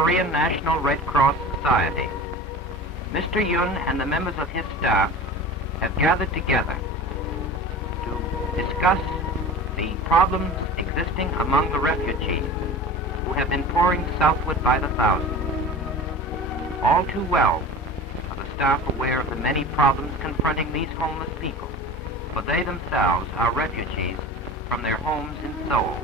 Korean National Red Cross Society. Mr. Yun and the members of his staff have gathered together to discuss the problems existing among the refugees who have been pouring southward by the thousands. All too well are the staff aware of the many problems confronting these homeless people, for they themselves are refugees from their homes in Seoul.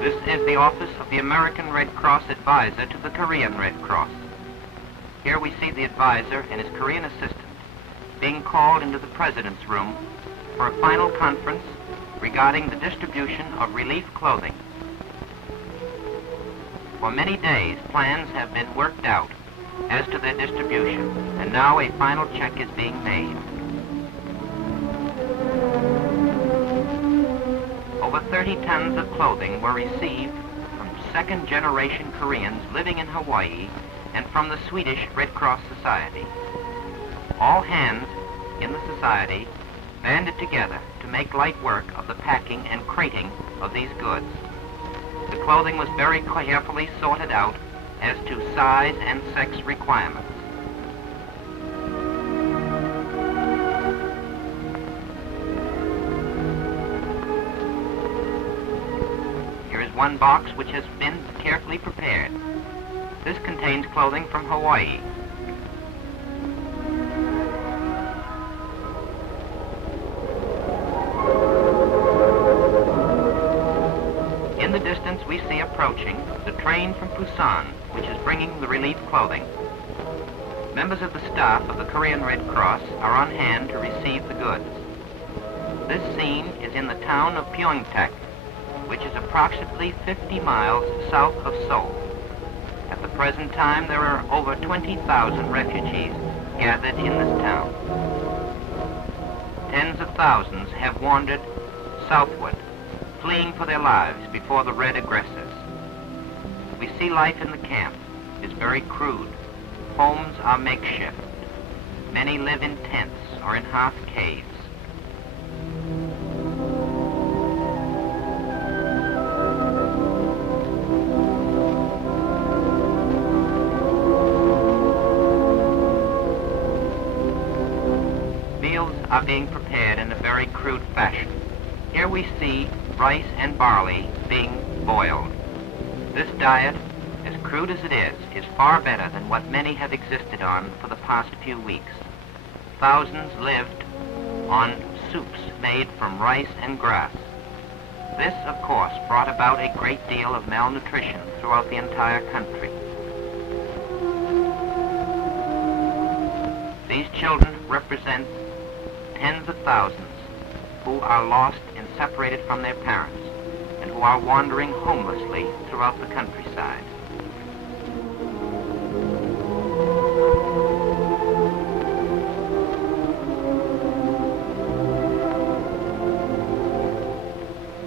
This is the office of the American Red Cross advisor to the Korean Red Cross. Here we see the advisor and his Korean assistant being called into the president's room for a final conference regarding the distribution of relief clothing. For many days, plans have been worked out as to their distribution, and now a final check is being made. Over 30 tons of clothing were received from second-generation Koreans living in Hawaii and from the Swedish Red Cross Society. All hands in the society banded together to make light work of the packing and crating of these goods. The clothing was very carefully sorted out as to size and sex requirements. Here is one box which has been carefully prepared. This contains clothing from Hawaii. In the distance we see approaching the train from Busan, which is bringing the relief clothing. Members of the staff of the Korean Red Cross are on hand to receive the goods. This scene is in the town of Pyeongtaek, which is approximately 50 miles south of Seoul. At the present time, there are over 20,000 refugees gathered in this town. Tens of thousands have wandered southward, fleeing for their lives before the Red aggressors. We see life in the camp is very crude. Homes are makeshift. Many live in tents or in half caves. Meals are being prepared in a very crude fashion. Here we see rice and barley being boiled. This diet, as crude as it is far better than what many have existed on for the past few weeks. Thousands lived on soups made from rice and grass. This, of course, brought about a great deal of malnutrition throughout the entire country. These children represent tens of thousands who are lost and separated from their parents, and who are wandering homelessly throughout the countryside.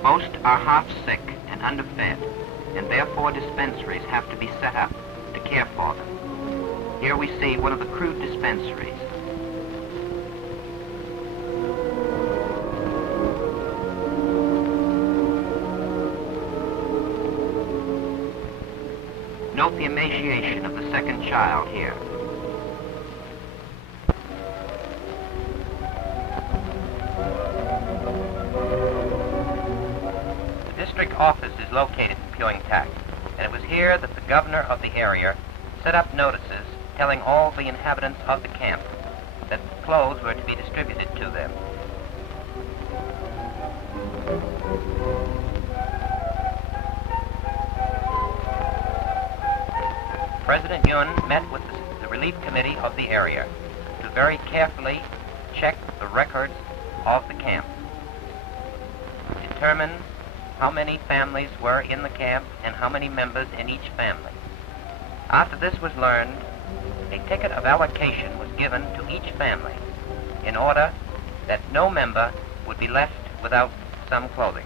Most are half sick and underfed, and therefore dispensaries have to be set up to care for them. Here we see one of the crude dispensaries. Note the emaciation of the second child here. The district office is located in Pyeongtaek, and it was here that the governor of the area set up notices telling all the inhabitants of the camp that clothes were to be distributed to them. President Yun met with the relief committee of the area to very carefully check the records of the camp, determine how many families were in the camp and how many members in each family. After this was learned, a ticket of allocation was given to each family in order that no member would be left without some clothing.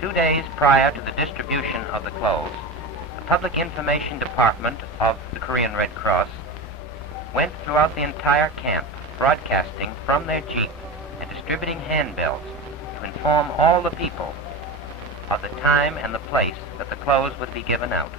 Two days prior to the distribution of the clothes, the Public Information Department of the Korean Red Cross went throughout the entire camp, broadcasting from their jeep and distributing handbills to inform all the people of the time and the place that the clothes would be given out.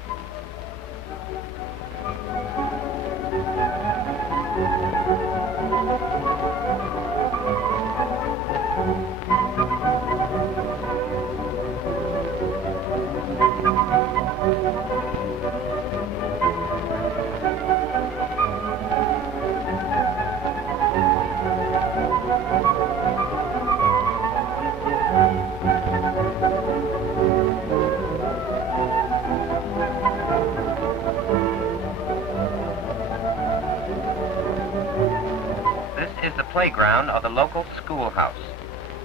Playground of the local schoolhouse.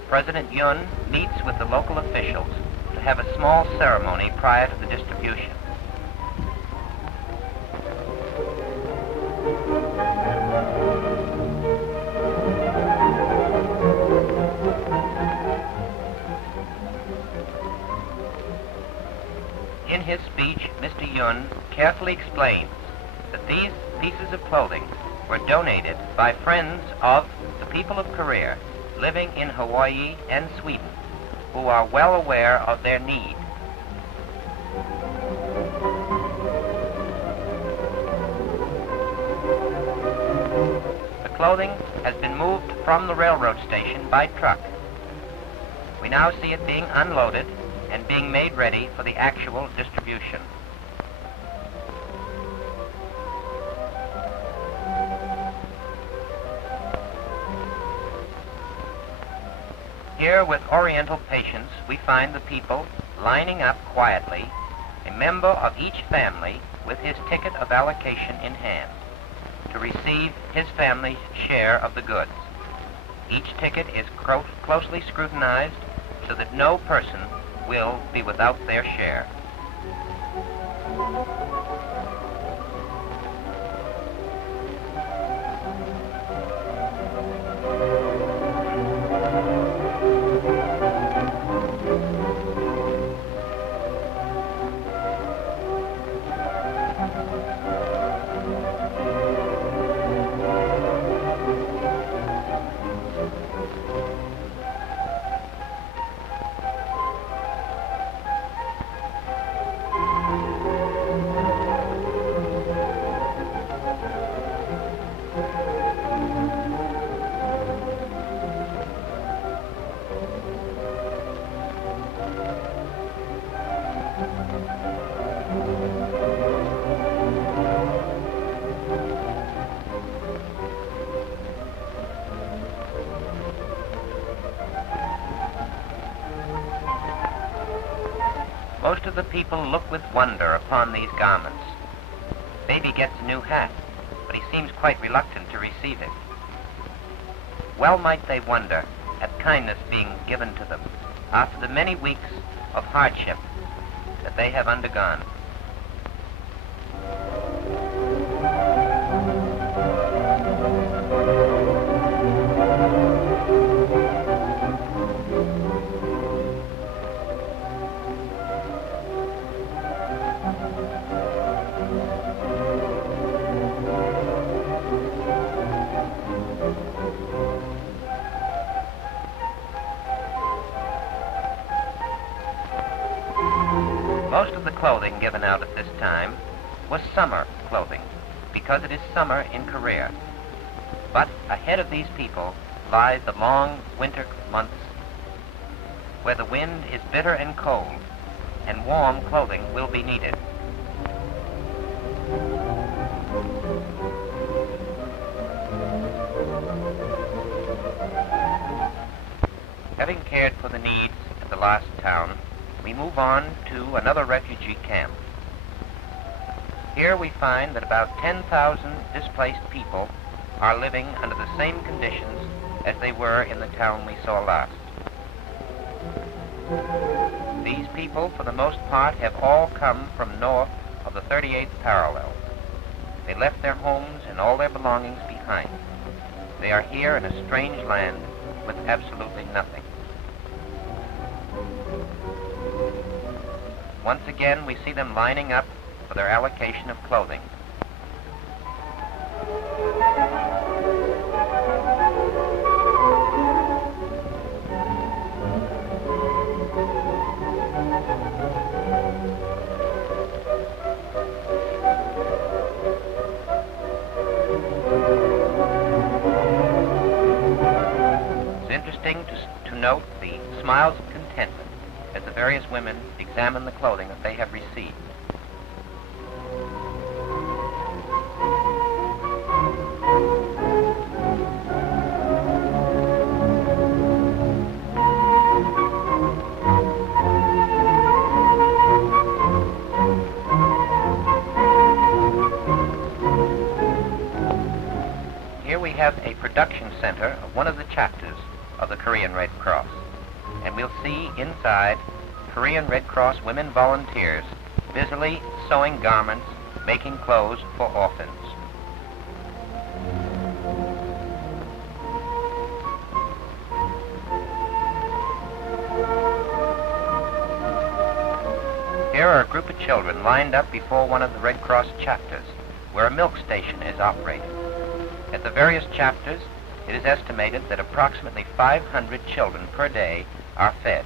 President Yun meets with the local officials to have a small ceremony prior to the distribution. In his speech, Mr. Yun carefully explains that these pieces of clothing were donated by friends of the people of Korea living in Hawaii and Sweden, who are well aware of their need. The clothing has been moved from the railroad station by truck. We now see it being unloaded and being made ready for the actual distribution. Here, with Oriental patience, we find the people lining up quietly, a member of each family with his ticket of allocation in hand, to receive his family's share of the goods. Each ticket is closely scrutinized so that no person will be without their share. Most of the people look with wonder upon these garments. Baby gets a new hat, but he seems quite reluctant to receive it. Well might they wonder at kindness being given to them after the many weeks of hardship that they have undergone. Most of the clothing given out at this time was summer clothing, because it is summer in Korea. But ahead of these people lies the long winter months, where the wind is bitter and cold, and warm clothing will be needed. Having cared for the needs at the last town, we move on to another refugee camp. Here we find that about 10,000 displaced people are living under the same conditions as they were in the town we saw last. These people, for the most part, have all come from north of the 38th parallel. They left their homes and all their belongings behind. They are here in a strange land with absolutely nothing. Once again, we see them lining up for their allocation of clothing. It's interesting to note the smiles of contentment as the various women examine the clothing that they have received. Here we have a production center of one of the chapters of the Korean Red Cross, and we'll see inside Korean Red Cross women volunteers busily sewing garments, making clothes for orphans. Here are a group of children lined up before one of the Red Cross chapters, where a milk station is operating. At the various chapters, it is estimated that approximately 500 children per day are fed.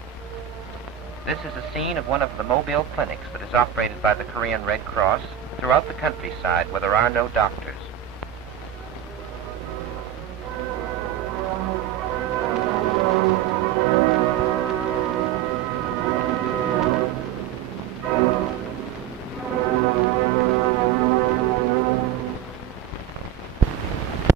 This is a scene of one of the mobile clinics that is operated by the Korean Red Cross throughout the countryside where there are no doctors.